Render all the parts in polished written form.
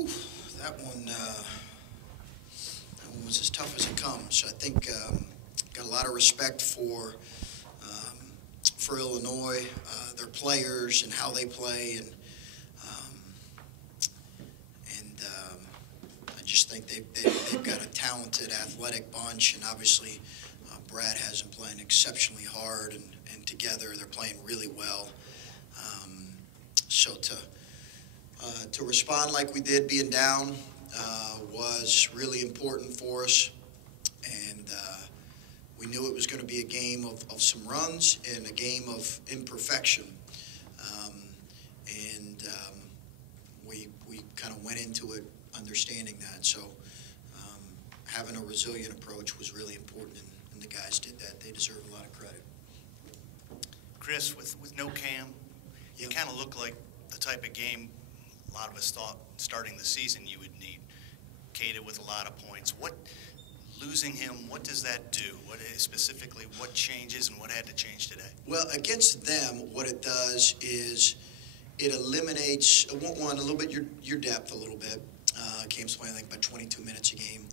Whew, that one was as tough as it comes. I think got a lot of respect for Illinois, their players and how they play, and I just think they've got a talented, athletic bunch, and obviously Brad has them playing exceptionally hard, and together they're playing really well. So to respond like we did, being down, was really important for us, and we knew it was going to be a game of some runs and a game of imperfection, and we kind of went into it understanding that. So having a resilient approach was really important, and the guys did that. They deserve a lot of credit. Chris, with no Cam, you kind of look like the type of game a lot of us thought starting the season you would need. Keita with a lot of points. Losing him, what does that do? Specifically, what changes and what had to change today? Well, against them, what it does is it eliminates, a little bit your depth a little bit. Cam's playing, I think, about 22 minutes a game.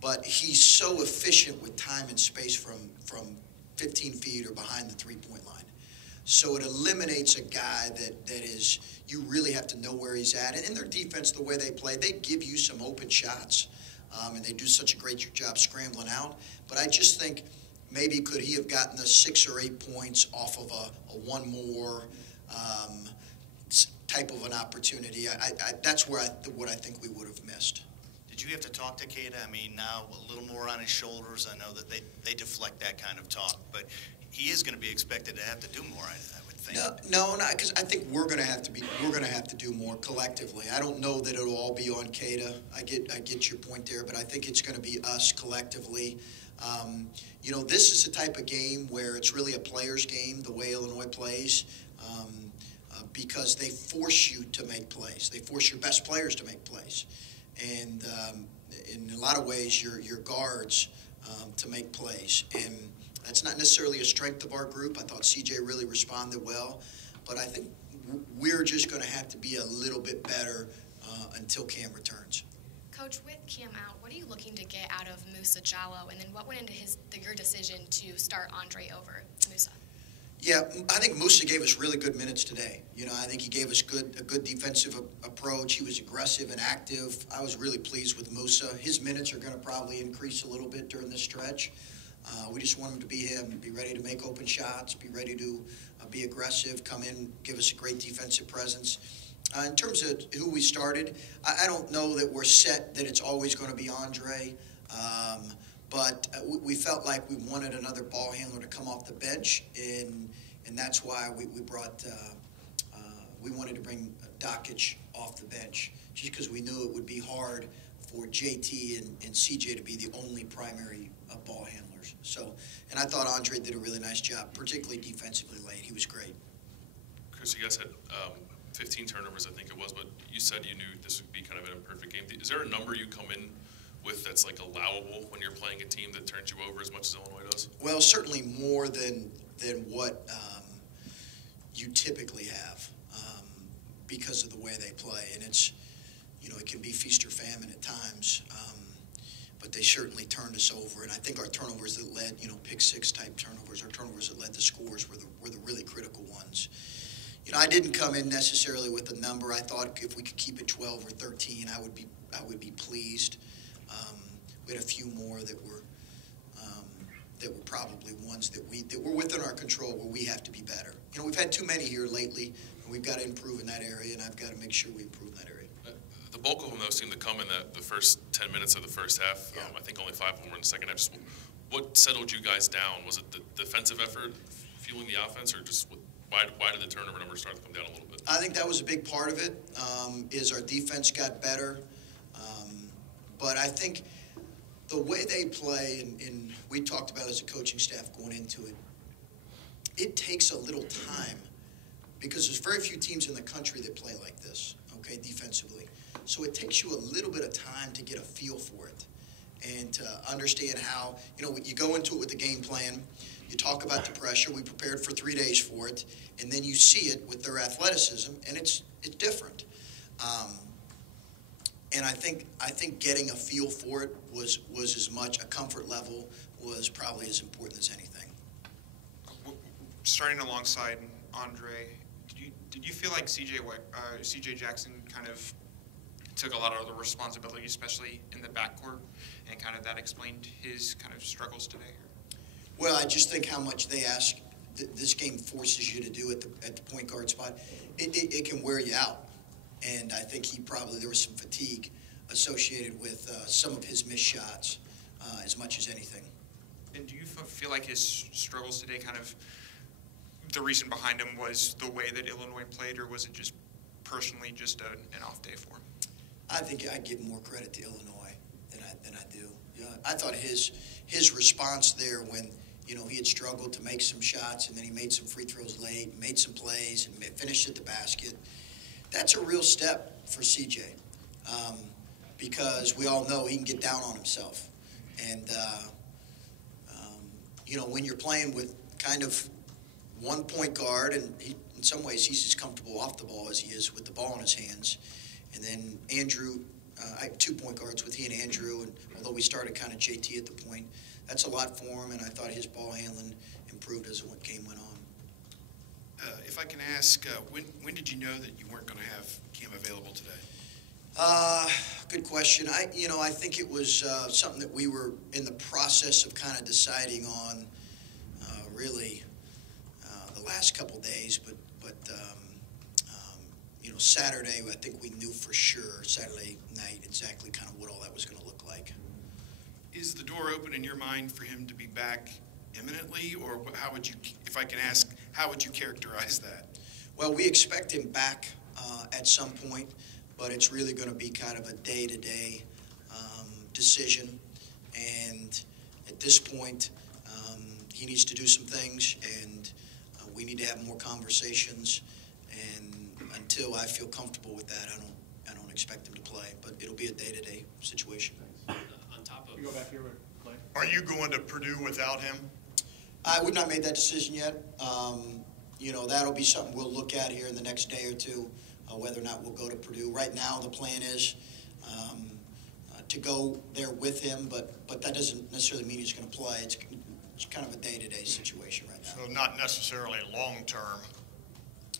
But he's so efficient with time and space from 15 feet or behind the three-point line. So it eliminates a guy that is, you really have to know where he's at. And in their defense, the way they play, they give you some open shots, and they do such a great job scrambling out. But I just think maybe could he have gotten the 6 or 8 points off of a one more type of an opportunity. That's what I think we would have missed. Did you have to talk to Keita? I mean, now a little more on his shoulders. I know that they deflect that kind of talk, but he is going to be expected to have to do more, I would think. No, because I think we're going to have to do more collectively. I don't know that it'll all be on Keita. I get your point there, but I think it's going to be us collectively. This is a type of game where it's really a player's game, the way Illinois plays, because they force you to make plays. They force your best players to make plays. And in a lot of ways, your guards to make plays. And that's not necessarily a strength of our group. I thought CJ really responded well. But I think we're just going to have to be a little bit better until Cam returns. Coach, with Cam out, what are you looking to get out of Musa Jallow? And then what went into your decision to start Andre over Musa? Yeah, I think Musa gave us really good minutes today. I think he gave us a good defensive approach. He was aggressive and active. I was really pleased with Musa. His minutes are going to probably increase a little bit during this stretch. We just want him to be him, be ready to make open shots, be ready to be aggressive, come in, give us a great defensive presence. In terms of who we started, I don't know that we're set that it's always going to be Andre. But we felt like we wanted another ball handler to come off the bench, and that's why we wanted to bring Dockich off the bench, just because we knew it would be hard for JT and CJ to be the only primary ball handlers. So, and I thought Andre did a really nice job, particularly defensively late. He was great. Chris, you guys had 15 turnovers, I think it was, but you said you knew this would be kind of an imperfect game. Is there a number you come in with that's like allowable when you're playing a team that turns you over as much as Illinois does? Well, certainly more than what you typically have because of the way they play, and it's it can be feast or famine at times, but they certainly turned us over. And I think our turnovers that led pick six type turnovers, our turnovers that led the scores were the really critical ones. I didn't come in necessarily with a number. I thought if we could keep it 12 or 13, I would be pleased. We had a few more that were probably ones that were within our control where we have to be better. We've had too many here lately, and we've got to improve in that area, and I've got to make sure we improve in that area. The bulk of them, though, seem to come in the first 10 minutes of the first half. Yeah. I think only 5 of them were in the second half. Just what settled you guys down? Was it the defensive effort fueling the offense, or just why did the turnover numbers start to come down a little bit? I think that was a big part of it, is our defense got better. But I think the way they play, and we talked about as a coaching staff going into it, it takes a little time because there's very few teams in the country that play like this, okay, defensively. So it takes you a little bit of time to get a feel for it and to understand how, you go into it with the game plan, you talk about the pressure, we prepared for 3 days for it, and then you see it with their athleticism, and it's different. And I think getting a feel for it was as much a comfort level was probably as important as anything. Starting alongside Andre, did you feel like C.J. Jackson kind of took a lot of the responsibility, especially in the backcourt, and kind of that explained his kind of struggles today? Well, I just think how much they ask this game forces you to do at the point guard spot. It can wear you out, and I think there was some fatigue associated with some of his missed shots as much as anything. And do you feel like his struggles today kind of the reason behind him was the way that Illinois played, or was it just personally just an off day for him? I think I give more credit to Illinois than I do. I thought his response there when he had struggled to make some shots and then he made some free throws late, made some plays and finished at the basket. That's a real step for CJ because we all know he can get down on himself. And when you're playing with kind of one point guard, and in some ways he's as comfortable off the ball as he is with the ball in his hands. And then Andrew, I have 2 point guards with he and Andrew, and although we started kind of JT at the point, that's a lot for him, and I thought his ball handling improved as the game went on. If I can ask, when did you know that you weren't going to have Cam available today? Good question. I think it was something that we were in the process of kind of deciding on really the last couple days, but Saturday, I think we knew for sure, Saturday night, exactly kind of what all that was going to look like. Is the door open in your mind for him to be back imminently, or how would you, if I can ask, how would you characterize that? Well, we expect him back at some point, but it's really going to be kind of a day-to-day decision. And at this point, he needs to do some things, and we need to have more conversations. And until I feel comfortable with that, I don't expect him to play. But it'll be a day-to-day situation. On top of, You go back here with Clay. Are you going to Purdue without him? I would not make that decision yet. That'll be something we'll look at here in the next day or two, whether or not we'll go to Purdue. Right now, the plan is to go there with him, but that doesn't necessarily mean he's going to play. It's kind of a day-to-day situation right now. So not necessarily long-term.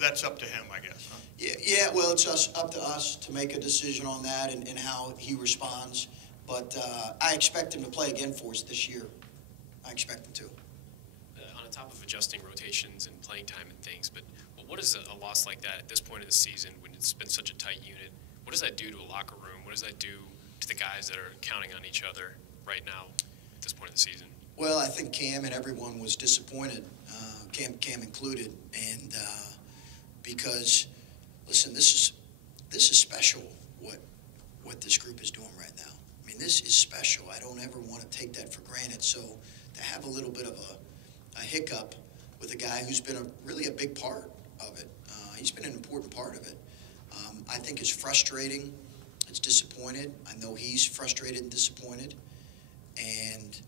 That's up to him, I guess. Huh? Yeah. Well, it's up to us to make a decision on that and how he responds. But I expect him to play again for us this year. I expect him to. On top of adjusting rotations and playing time and things, but what is a loss like that at this point of the season when it's been such a tight unit? What does that do to a locker room? What does that do to the guys that are counting on each other right now at this point of the season? Well, I think Cam and everyone was disappointed, Cam included, and because, listen, this is special what this group is doing right now. I mean, this is special. I don't ever want to take that for granted. So to have a little bit of a hiccup with a guy who's been really a big part of it, he's been an important part of it, I think is frustrating. It's disappointed. I know he's frustrated and disappointed. And,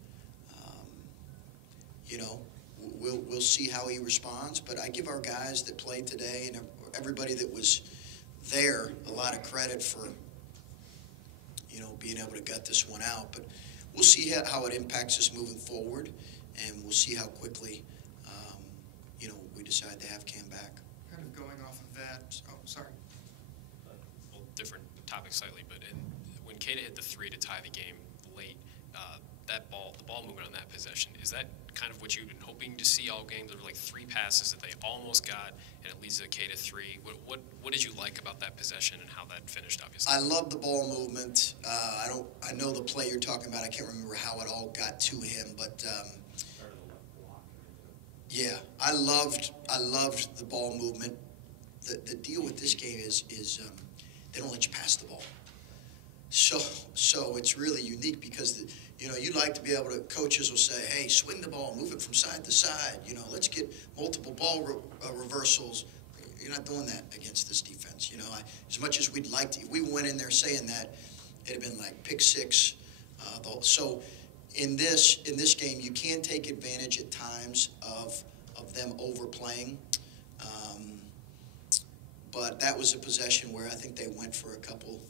we'll see how he responds. But I give our guys that played today and everybody that was there a lot of credit for, being able to gut this one out. But we'll see how it impacts us moving forward, and we'll see how quickly, we decide to have Cam back. Kind of going off of that. Oh, sorry. Well, different topic slightly, but when Keita hit the three to tie the game late, the ball movement on that possession, is that kind of what you've been hoping to see all game? There were like 3 passes that they almost got, and it leads to a Keita 3. What did you like about that possession and how that finished, obviously? I love the ball movement. I know the play you're talking about. I can't remember how it all got to him, but yeah, I loved the ball movement. The deal with this game is they don't let you pass the ball. So it's really unique because you'd like to be able to. Coaches will say, "Hey, swing the ball, move it from side to side. Let's get multiple ball reversals." You're not doing that against this defense. As much as we'd like to, if we went in there saying that, it'd have been like pick 6. So in this game, you can take advantage at times of them overplaying. But that was a possession where I think they went for a couple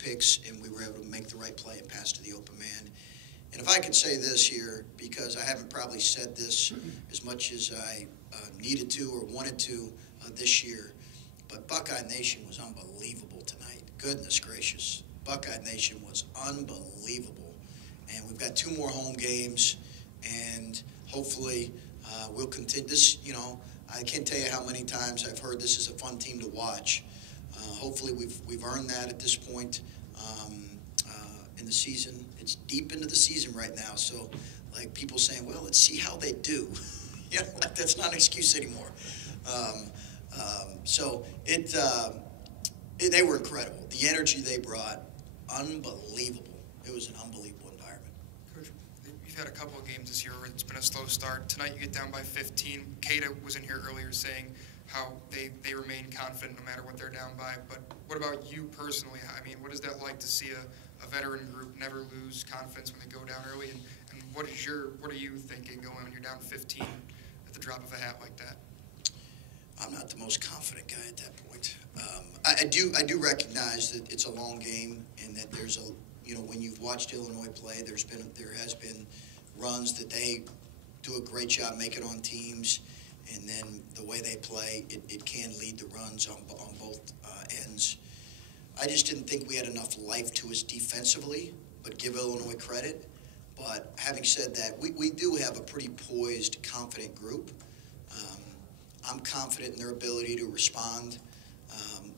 picks, and we were able to make the right play and pass to the open man. And if I could say this here, because I haven't probably said this as much as I needed to or wanted to this year, but Buckeye Nation was unbelievable tonight. Goodness gracious. Buckeye Nation was unbelievable. And we've got 2 more home games, and hopefully we'll continue this. You know, I can't tell you how many times I've heard this is a fun team to watch. Hopefully we've earned that at this point in the season. It's deep into the season right now, so like people saying, well, let's see how they do. You know, like that's not an excuse anymore. So they were incredible. The energy they brought, unbelievable. It was an unbelievable environment. Coach, you've had a couple of games this year where it's been a slow start. Tonight you get down by 15. Kata was in here earlier saying how they remain confident no matter what they're down by. But what about you personally? I mean, what is that like to see a veteran group never lose confidence when they go down early? And what are you thinking going when you're down 15 at the drop of a hat like that? I'm not the most confident guy at that point. I do recognize that it's a long game and that there's when you've watched Illinois play, there has been runs that they do a great job making on teams, and then the way they play, it can lead the runs on both ends. I just didn't think we had enough life to us defensively, but give Illinois credit. But having said that, we do have a pretty poised, confident group. I'm confident in their ability to respond.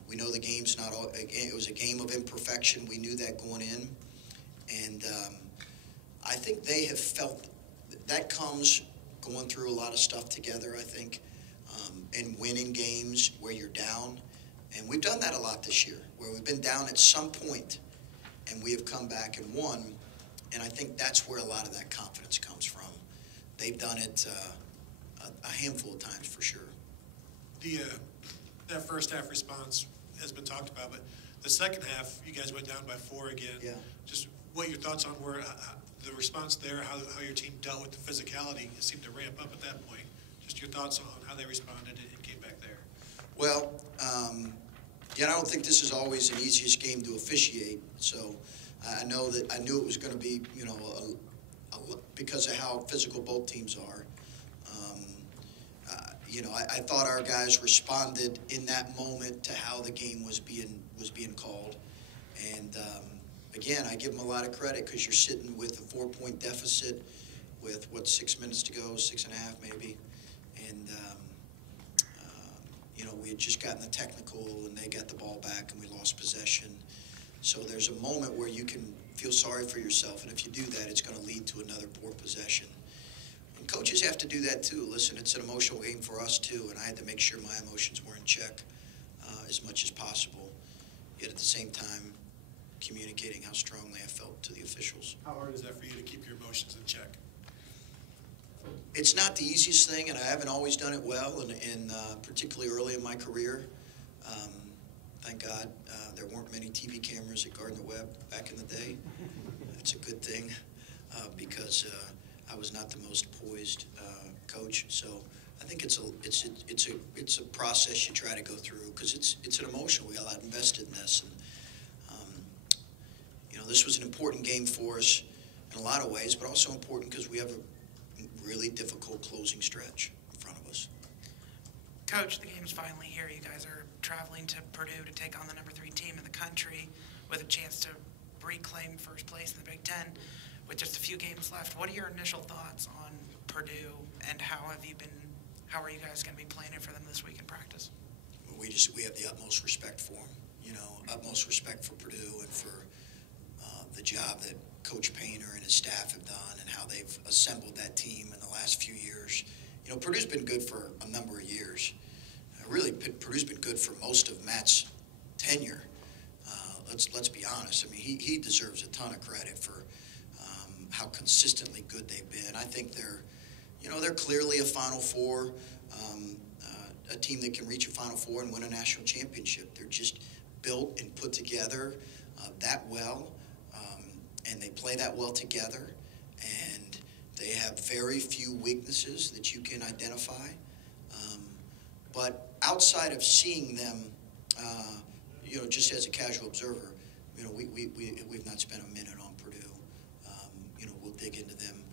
We know the game's not all, it was a game of imperfection. We knew that going in. And I think they have felt that comes going through a lot of stuff together, I think, and winning games where you're down. And we've done that a lot this year, where we've been down at some point and we have come back and won. And I think that's where a lot of that confidence comes from. They've done it a handful of times for sure. That first half response has been talked about, but the second half, you guys went down by 4 again. Yeah. Just what your thoughts on were the response there, how your team dealt with the physicality. It seemed to ramp up at that point. Just your thoughts on how they responded and came back there. Well, I don't think this is always an easiest game to officiate. So I knew it was going to be, because of how physical both teams are. I thought our guys responded in that moment to how the game was being called. And again, I give them a lot of credit because you're sitting with a 4-point deficit with 6 minutes to go, 6.5 maybe, and we had just gotten the technical and they got the ball back and we lost possession. So there's a moment where you can feel sorry for yourself, and if you do that, it's going to lead to another poor possession. And coaches have to do that too. Listen, it's an emotional game for us too, and I had to make sure my emotions were in check as much as possible, yet at the same time communicating how strongly I felt to the officials. How hard is that for you to keep your emotions in check? It's not the easiest thing, and I haven't always done it well, and particularly early in my career. Thank God there weren't many TV cameras at Gardner Webb back in the day. That's a good thing because I was not the most poised coach. So I think it's a process you try to go through because it's an emotion. We got a lot invested in this, and this was an important game for us in a lot of ways, but also important because we have a really difficult closing stretch in front of us. Coach, the game's finally here. You guys are traveling to Purdue to take on the number 3 team in the country with a chance to reclaim first place in the Big Ten with just a few games left. What are your initial thoughts on Purdue, and how are you guys going to be playing it for them this week in practice? We have the utmost respect for them, utmost respect for Purdue and for the job that Coach Painter and his staff have done and how they've assembled that team in the last few years. Purdue's been good for a number of years. Really, Purdue's been good for most of Matt's tenure. Let's be honest. I mean, he deserves a ton of credit for how consistently good they've been. I think they're clearly a Final Four, a team that can reach a Final Four and win a national championship. They're just built and put together that well, and they play that well together, and they have very few weaknesses that you can identify. But outside of seeing them, just as a casual observer, we've not spent a minute on Purdue. We'll dig into them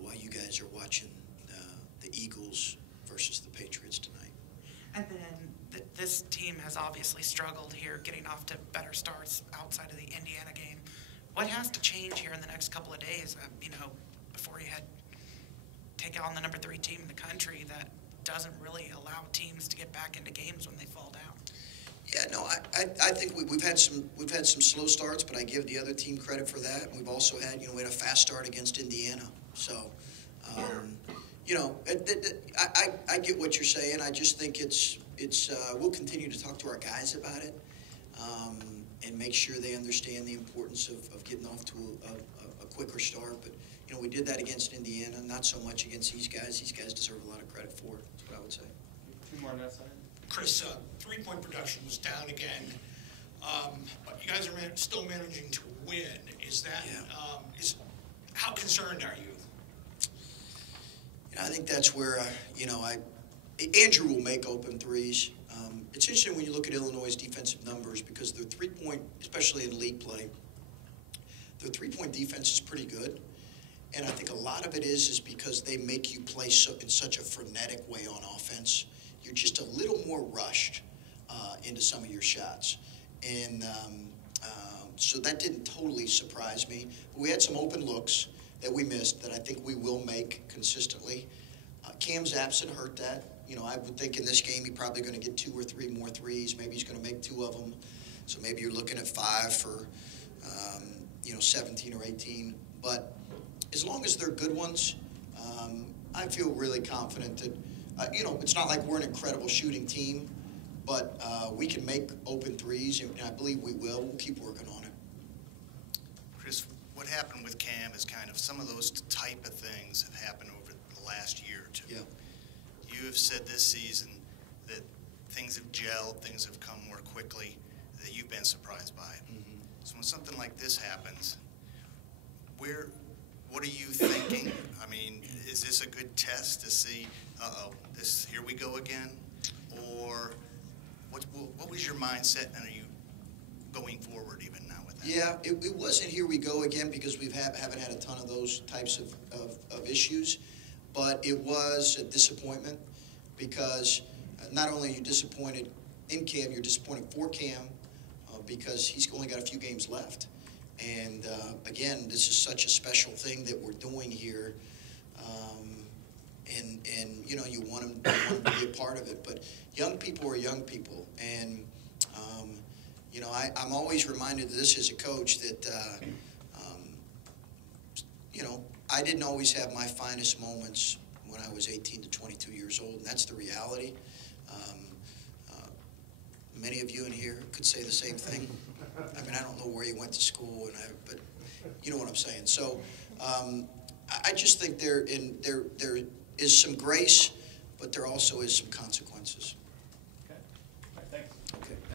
while you guys are watching the Eagles versus the Patriots tonight. And then this team has obviously struggled here getting off to better starts outside of the Indiana game. What has to change here in the next couple of days, before you take on the number 3 team in the country that doesn't really allow teams to get back into games when they fall down? Yeah, no, I think we've had some slow starts, but I give the other team credit for that. We've also had we had a fast start against Indiana, so I get what you're saying. I just think it's we'll continue to talk to our guys about it and make sure they understand the importance of getting off to a quicker start. But we did that against Indiana, not so much against these guys. These guys deserve a lot of credit for it. That's what I would say. 2 more on that side. Chris, three-point production was down again, but you guys are still managing to win. Is that how concerned are you? I think that's where Andrew will make open threes. It's interesting when you look at Illinois' defensive numbers because their three-point, especially in league play, their three-point defense is pretty good. And I think a lot of it is because they make you play in such a frenetic way on offense. You're just a little more rushed into some of your shots. And so that didn't totally surprise me. But we had some open looks that we missed that I think we will make consistently. Cam's absent hurt that. I would think in this game he's probably going to get 2 or 3 more threes. Maybe he's going to make 2 of them. So maybe you're looking at 5 for, 17 or 18. But as long as they're good ones, I feel really confident that, it's not like we're an incredible shooting team, but we can make open threes, and I believe we will. We'll keep working on it. Chris, what happened with Cam is kind of some of those type of things have happened over the last year or 2. Yeah. You have said this season that things have gelled, things have come more quickly, that you've been surprised by it. Mm-hmm. So when something like this happens, what are you thinking? I mean, is this a good test to see, here we go again? Or what was your mindset, and are you going forward even now with that? Yeah, it wasn't here we go again because we haven't had a ton of those types of issues, but it was a disappointment because not only are you disappointed in Cam, you're disappointed for Cam because he's only got a few games left. And again, this is such a special thing that we're doing here, and you want him to be a part of it. But young people are young people, and I'm always reminded of this as a coach that I didn't always have my finest moments when I was 18 to 22 years old, and that's the reality. Many of you in here could say the same thing. I mean, I don't know where you went to school, but you know what I'm saying. So I just think there is some grace, but there also is some consequences.